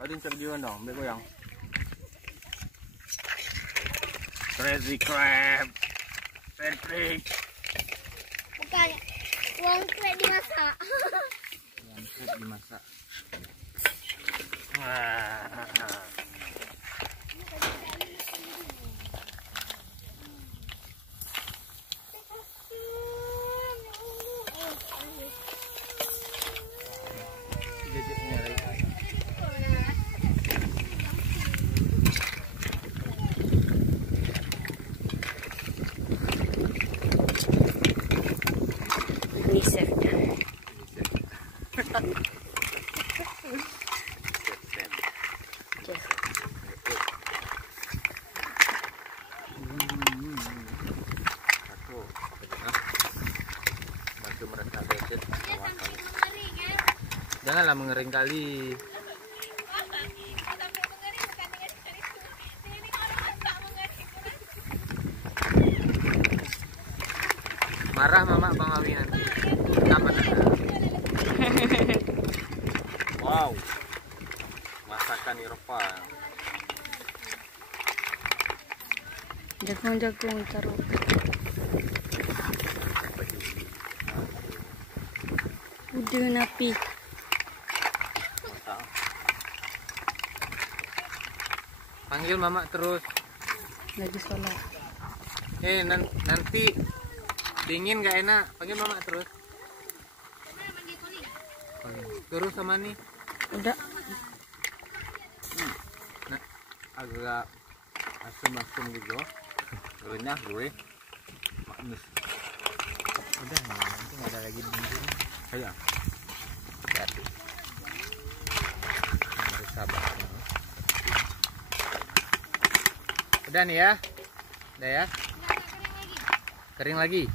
Adin cek dia dong, ambil goyang. Crazy crab. Patrick. Bukan. Uang crab dimasak. Uang crab dimasak. Wah. Janganlah mengering kali. Marah mama Bang Awi nanti. Kenapa Wow. Masakan Eropa. Jagung-jagung taruh. Udah napi. Panggil mama terus. Lagi sholat. Nanti dingin gak enak. Panggil mama terus. Terus sama nih. Udah. Nah, agak asam-asam gitu. Renyah gue. Manis. Udah, nanti nggak ada lagi dingin. Ayo. Hati. Harus sabar. Udah nih ya. Udah ya. Kering lagi.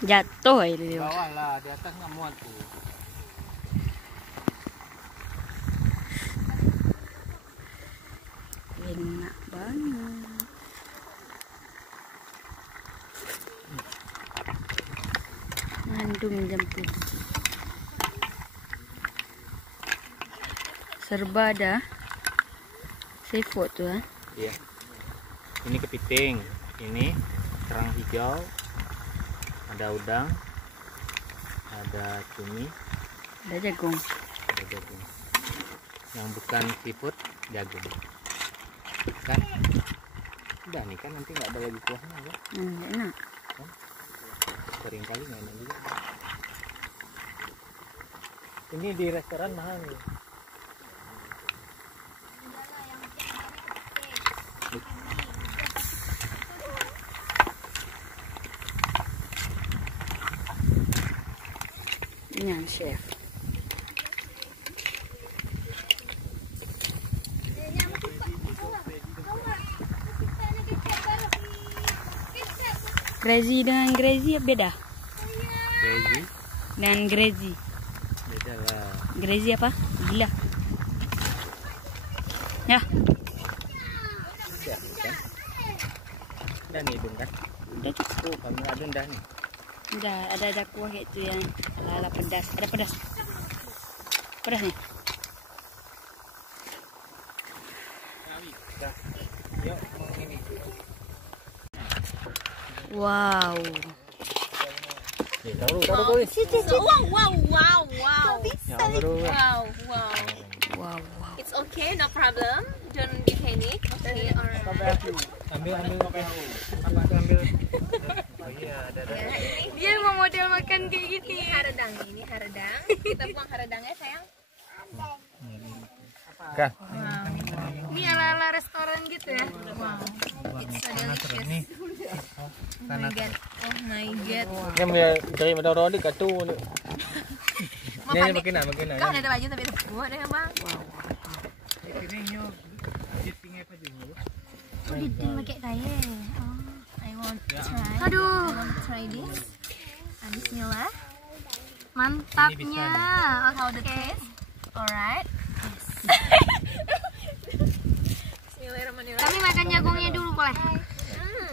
Jatuh ini. Bawah lah, di atas nggak muat tuh. Enak banget. Ngandung jemput. Serba ada. Seafood tuh ya. Iya. Ini kepiting, ini kerang hijau, ada udang, ada cumi, Ada jagung. ada jagung. Yang bukan seafood, jagung. Kan? Udah nih kan nanti nggak ada lagi kuahnya ya. Enak. Kering kali nggak enak juga. Ini di restoran mahal nih. Ini chef. Crazy dengan Grazy beda. Crazy? Dan Grazy. Beda lah. Grazy apa? Gila. Ya. Udah kan? Udah nih hidung kan? Udah cukup. Kamu adun dah nih. Udah ada kuah kayak itu yang ala pedas. Ada pedas. Pedas nih. Udah. Yuk ini. Wow. Nih, taruh tulis. Wow. Ya, taruh. Wow. It's okay, no problem. Don't be panic. Okay, alright. Ambil apa? Apa tuh ambil? Oh iya, ada. Dia mau model makan kayak gitu. Ini haredang. Kita buang haredangnya, sayang. Kan? Ini ala restoran gitu ya. Wow. It's so delicious. Ini. Oh my god. Yang dia cari macam rodi katu ni. Mau Ni pandai- makin nak. Kau ada baju tapi ada buah deh bang. Ini nyo dipping apa juga. Oh, dipping pakai kaya. Oh, I want to try. Aduh. I want to try this. Bismillah. Mantapnya. How the taste? Alright. Bismillahirrahmanirrahim. Kami makan jagungnya dulu boleh.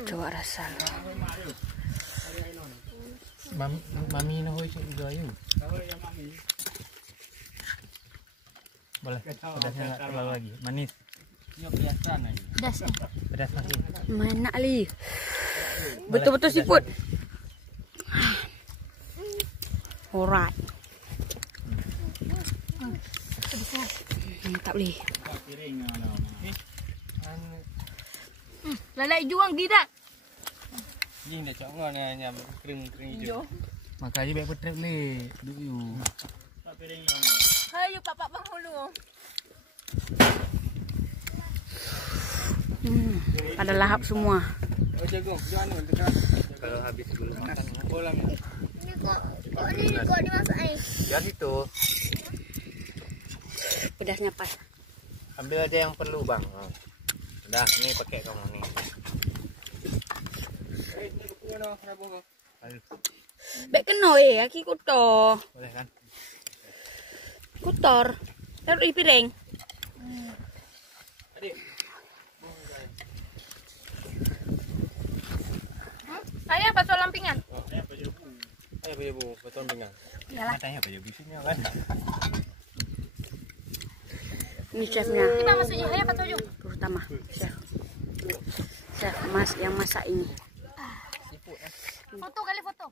Coba rasa. Mami no hoy juga ayu. Boleh. Pedasnya enggak terlalu lagi. Manis. Ini biasa nih. Pedas eh. Pedas masih. Mana Ali? Betul-betul siput. Alright. Tak boleh. Lalai juang tidak. Jing dah cok ngau ni nyam kering hijau. Makanya baik petrek le. Duk you. Hayu papak penghulu. Pada lahap semua. Oh jagung, jangan dekat. Kalau habis dulu makan bolam. Ini kok dimasak air. Biar situ. Pedasnya pas. Ambil aja yang perlu bang. Dah, ni pakai kamu ni. Bek kena aki kotor. Boleh kan? Kotor. Taruh di piring. Adik. Ayah bakso lampingan. Ayo bu, betul dengan. Iyalah. Matanya baju bisnya kan. Ini chefnya. Gimana maksudnya? Ayah bakso jung. Terutama chef. Chef yang masak ini. Foto kali foto.